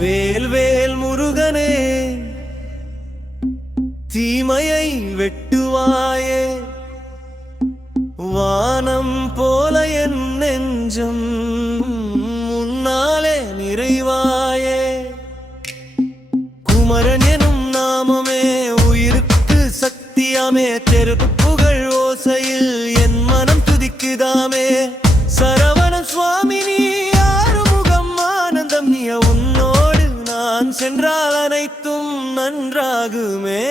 வேல் வேல் முருகனே, தீமையை வெட்டுவாயே, வானம் போல என் நெஞ்சம் முன்னாலே நிறைவாயே. குமரன் எனும் நாமமே உயிருக்கு சக்தியாமே, தெருப்புகழ் ஓசையில் என் மனம் துதிக்குதாமே. சரவண சுவாமி நீ ஆறுமுகம் ஆனந்தம் நீ, உன்னோடு நான் சென்றால் அனைத்தும் நன்றாகுமே.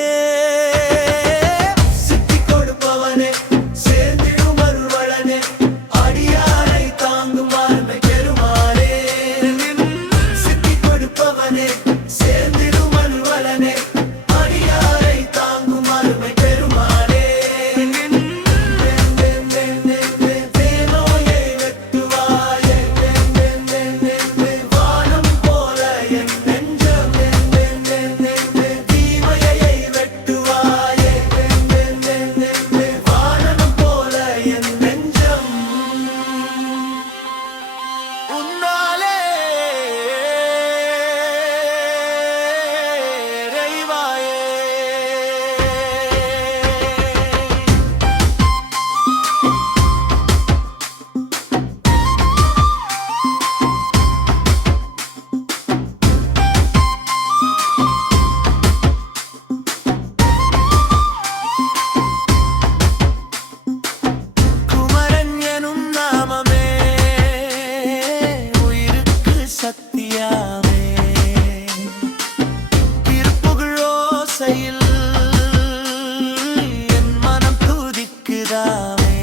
என் மனம் துதிக்குதாமே.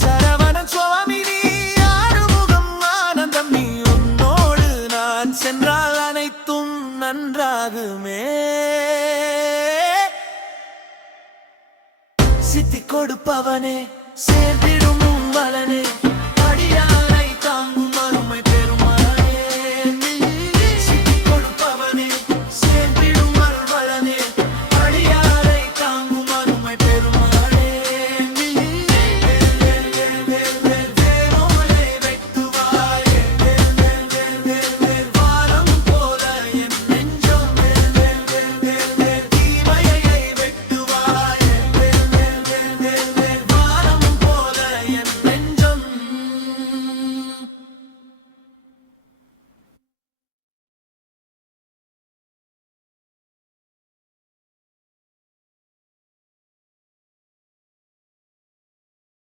சரவணன் சுவாமி நீ ஆறுமுகம் ஆனந்தம் நீ, உன்னோடு நான் சென்றால் அனைத்தும் நன்றாகுமே. சித்தி கொடுப்பவனே, சேர்ந்திடும் பலனே,